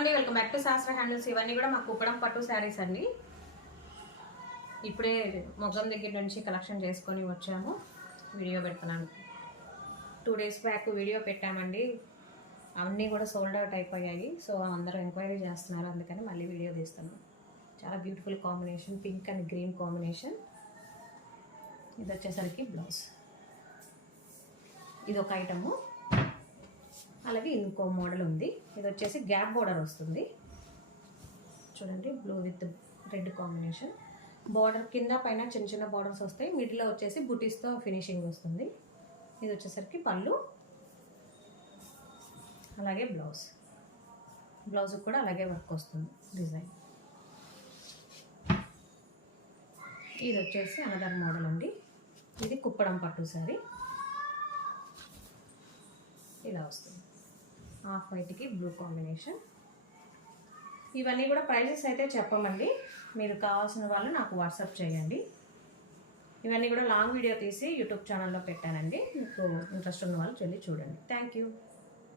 అండి, welcome back to శాస్త్ర handles. ఇవన్నీ కూడా మా కుప్పడం పట్టు శారీస్ అండి. ఇప్పుడే మొగ్గం దగ్గర నుంచి కలెక్షన్ చేసుకొని వచ్చాము. వీడియో పెడుతున్నాను. 2 days బ్యాక్ వీడియో పెట్టామండి. అవన్నీ కూడా సోల్డ్ అవుట్ అయిపోయాయి. సో అందరూ ఎంక్వైరీ చేస్తున్నారు, అందుకని మళ్ళీ వీడియో తీస్తున్నాను. చాలా beautiful combination, pink and green combination. ఇది వచ్చేసరికి బ్లౌజ్. ఇది ఒక ఐటము. అలాగే ఇంకో మోడల్ ఉంది. ఇది వచ్చేసి గ్యాప్ బోర్డర్ వస్తుంది చూడండి, blue with red combination. Border కింద పైన చిన్న చిన్న బార్డర్స్ వస్తాయి, మిడిల్లో వచ్చేసి బుటీస్తో ఫినిషింగ్ వస్తుంది. ఇది వచ్చేసరికి పళ్ళు, అలాగే బ్లౌజ్ కూడా అలాగే వర్క్ వస్తుంది డిజైన్. ఇది వచ్చేసి అనదర్ మోడల్ అండి. ఇది కుప్పడం పట్టు శారీ. ఇలా వస్తుంది, హాఫ్ వైట్కి బ్లూ కాంబినేషన్. ఇవన్నీ కూడా ప్రైజెస్ అయితే చెప్పమండి, మీరు కావాల్సిన వాళ్ళు నాకు వాట్సాప్ చేయండి. ఇవన్నీ కూడా లాంగ్ వీడియో తీసి యూట్యూబ్ ఛానల్లో పెట్టానండి, మీకు ఇంట్రెస్ట్ ఉన్న వాళ్ళు వెళ్ళి చూడండి. Thank you.